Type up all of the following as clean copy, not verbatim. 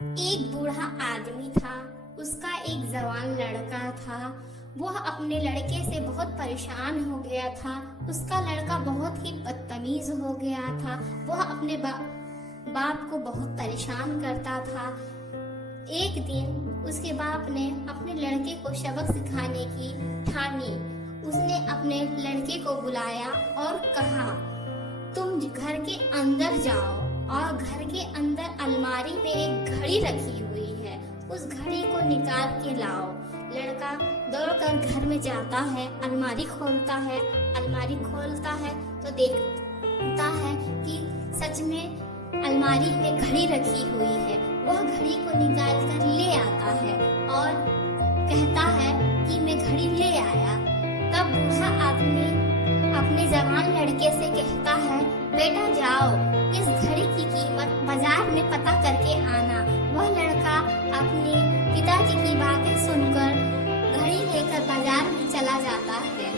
एक बूढ़ा आदमी था। उसका एक जवान लड़का था। वह अपने लड़के से बहुत परेशान हो गया था। उसका लड़का बहुत ही बदतमीज हो गया था। वह अपने बाप को बहुत परेशान करता था। एक दिन उसके बाप ने अपने लड़के को सबक सिखाने की ठानी। उसने अपने लड़के को बुलाया और कहा, तुम घर के अंदर जाओ और घर के अंदर अलमारी में एक घड़ी रखी हुई है, उस घड़ी को निकाल के लाओ। लड़का दौड़कर घर में जाता है, अलमारी खोलता है। अलमारी खोलता है तो देखता है कि सच में अलमारी में घड़ी रखी हुई है। वह घड़ी को निकाल कर ले आता है और कहता है कि मैं घड़ी ले आया। तब बूढ़ा आदमी अपने जवान लड़के से कहता है, बेटा जाओ, इस घड़ी की कीमत बाजार में पता करके आना। वह लड़का अपने पिताजी की बातें सुनकर घड़ी लेकर बाजार में चला जाता है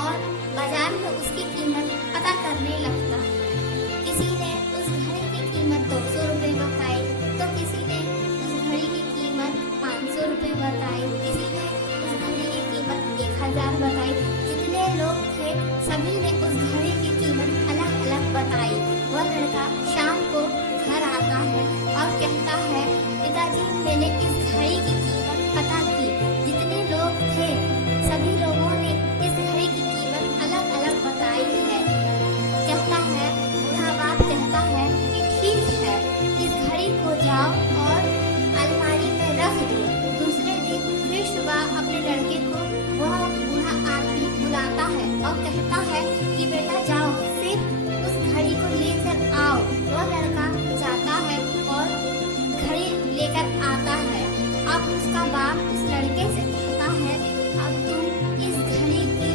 और बाजार में उसकी कीमत पता करने लगता है। किसी ने उस घड़ी की कीमत 200 रुपए बताई, तो किसी ने उस घड़ी की कीमत 500 रुपए बताई, किसी ने उस घड़ी की कीमत 1000 बताई। जितने लोग थे सभी ने उस घड़ी की कीमत अलग अलग बताई। वह लड़का शाम को घर आता है और कहता है, पिताजी मैंने इस घड़ी की कीमत पता की। जितने लोग थे सभी लोगों ने इस घड़ी की कीमत अलग अलग बताई है। कहता है, बूढ़ा बाप कहता है कि ठीक है, इस घड़ी को जाओ और अलमारी में रख दो। दूसरे दिन फिर सुबह अपने लड़के को वह बूढ़ा आदमी बुलाता है और कहता है कि बेटा जाओ, फिर उस घड़ी को लेकर आओ। वह लड़का जाता है और घड़ी लेकर आता है। अब उसका बाप उस लड़के से कहता है, अब तुम इस घड़ी के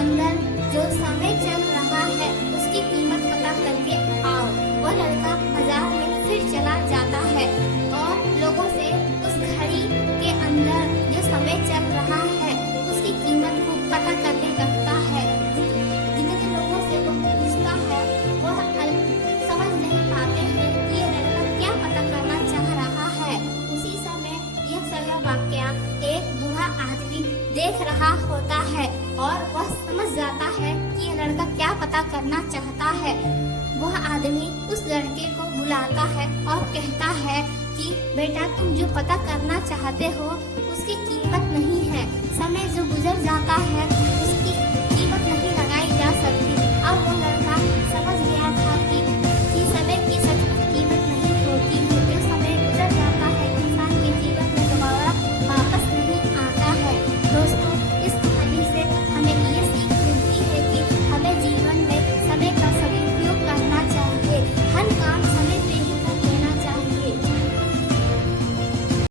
अंदर जो समय चल रहा है उसकी कीमत पता करके आओ। वह लड़का बाजार में फिर चला जाता है और लोगों से उस घड़ी के अंदर जो समय चल रहा है उसकी कीमत को पता करने लगता है। जितने लोगों से वो पूछता है वह समझ नहीं पाते हैं कि ये लड़का क्या पता करना चाह रहा है। उसी समय यह सारा वाकया एक बूढ़ा आदमी देख रहा होता है और वह समझ जाता है कि ये लड़का क्या पता करना चाहता है। वह आदमी उस लड़के को बुलाता है और कहता है कि बेटा तुम जो पता करना चाहते हो उसकी कीमत नहीं है। समय जो गुजर जाता है